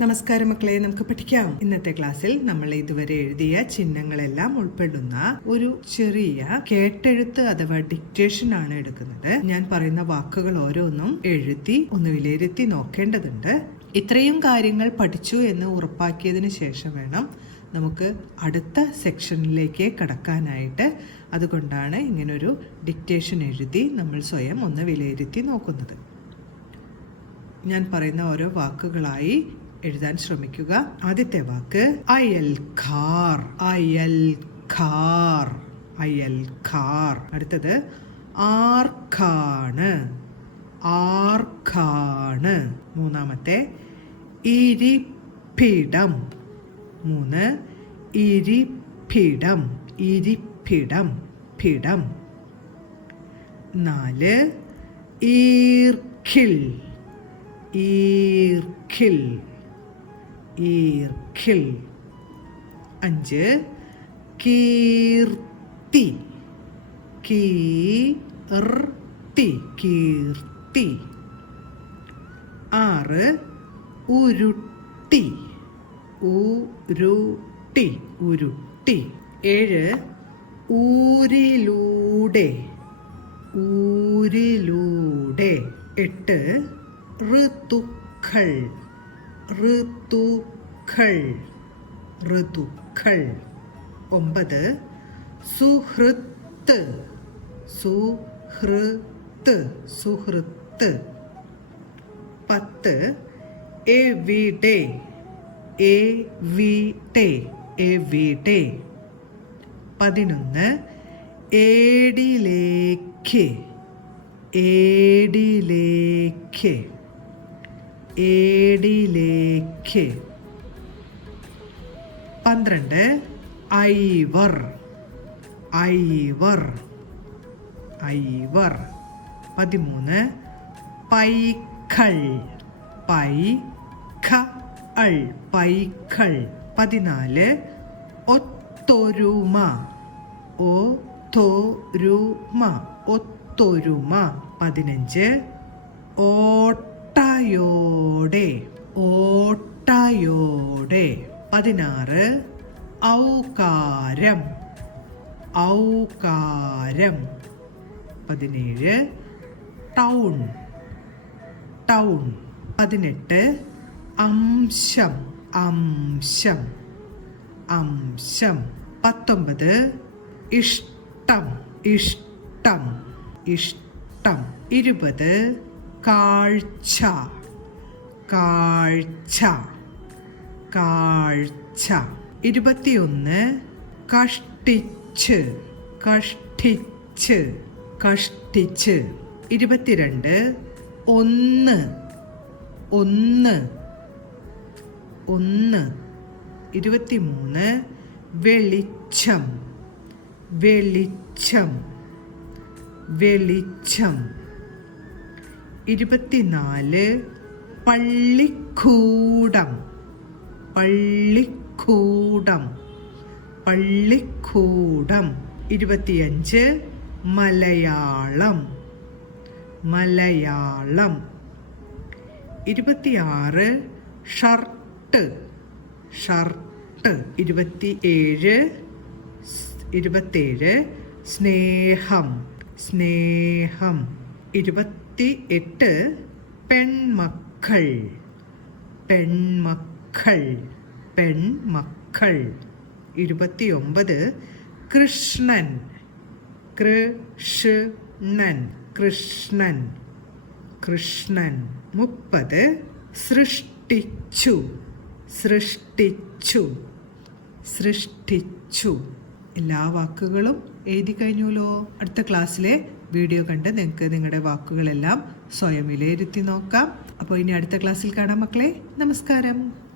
നമസ്കാരം മക്കളെ, നമുക്ക് പഠിക്കാം. ഇന്നത്തെ ക്ലാസ്സിൽ നമ്മൾ ഇതുവരെ എഴുതിയ ചിഹ്നങ്ങളെല്ലാം ഉൾപ്പെടുന്ന ഒരു ചെറിയ കേട്ടെഴുത്ത് അഥവാ ഡിക്റ്റേഷൻ ആണ് എടുക്കുന്നത്. ഞാൻ പറയുന്ന വാക്കുകൾ ഓരോന്നും എഴുതി ഒന്ന് വിലയിരുത്തി നോക്കേണ്ടതുണ്ട്. ഇത്രയും കാര്യങ്ങൾ പഠിച്ചു എന്ന് ഉറപ്പാക്കിയതിന് ശേഷം വേണം നമുക്ക് അടുത്ത സെക്ഷനിലേക്ക് കടക്കാനായിട്ട്. അതുകൊണ്ടാണ് ഇങ്ങനൊരു ഡിക്റ്റേഷൻ എഴുതി നമ്മൾ സ്വയം ഒന്ന് വിലയിരുത്തി നോക്കുന്നത്. ഞാൻ പറയുന്ന ഓരോ വാക്കുകളായി എഴുതാൻ ശ്രമിക്കുക. ആദ്യത്തെ വാക്ക് അയൽക്കാർ, അയൽക്കാർ, അയൽക്കാർ. അടുത്തത് ആർക്കാണ്, ആർക്കാണ്. മൂന്നാമത്തെ ഇരിപ്പിടം, മൂന്ന് ഇരിപ്പിടം, ഇരിപ്പിടം, പിടം. നാല് ഈർക്കിൽ, ഈർക്കിൽ, ഈർക്കിൽ. അഞ്ച് കീർത്തി, കീർത്തി, കീർത്തി. ആറ് ഉരുട്ടി, ഉരുട്ടി, ഉരുട്ടി. ഏഴ് ഊരിലൂടെ, ഊരിലൂടെ. എട്ട് ഋതുക്കൾ, ഋതുക്കൾ, ഋതുക്കൾ. ഒമ്പത് സുഹൃത്ത്, സുഹൃത്ത്, സുഹൃത്ത്. പത്ത് എവിടെ, എവിടെ, എവിടെ. 11 ഏടിലേക്ക്, ഏടിലേക്ക്, ഏടിലേക്ക്. 12 ഐവർ, ഐവർ, ഐവർ. 13 പൈക്കൾ, പൈക്കൾ, പൈക്കൾ. 14 ഒത്തൊരുമ, ഒത്തൊരുമ, ഒത്തൊരുമ. 15 ഓട്ടയോടെ, ഓട്ടയോടെ. 16 ഔകാരം, ഔകാരം. 17 ടൗൺ, ടൗൺ. 18 അംശം, അംശം, അംശം. 19 ഇഷ്ടം, ഇഷ്ടം, ഇഷ്ടം. 20 കാഴ്ച, കാഴ്ച, കാഴ്ച. 21 കഷ്ടിച്ച്, കഷ്ടിച്ച്, കഷ്ടിച്ച്. 22 ഒന്ന്, ഒന്ന്, ഒന്ന്. 23 വെളിച്ചം, വെളിച്ചം, വെളിച്ചം. 24 പള്ളിക്കൂടം, പള്ളിക്കൂടം, പള്ളിക്കൂടം. 25 മലയാളം, മലയാളം. 26 shirt, shirt. 27 സ്നേഹം, സ്നേഹം. 28 പെൺമക്കൾ, പെൺമക്കൾ, പെൺമക്കൾ. 29 കൃഷ്ണൻ, കൃഷ്ണൻ, കൃഷ്ണൻ, കൃഷ്ണൻ. 30 സൃഷ്ടിച്ചു, സൃഷ്ടിച്ചു, സൃഷ്ടിച്ചു. എല്ലാ വാക്കുകളും എഴുതി കഴിഞ്ഞുല്ലോ. അടുത്ത ക്ലാസ്സിലെ വീഡിയോ കണ്ട് നിങ്ങൾക്ക് നിങ്ങളുടെ വാക്കുകളെല്ലാം സ്വയം വിലയിരുത്തി നോക്കാം. അപ്പോൾ ഇനി അടുത്ത ക്ലാസ്സിൽ കാണാം മക്കളെ. നമസ്കാരം.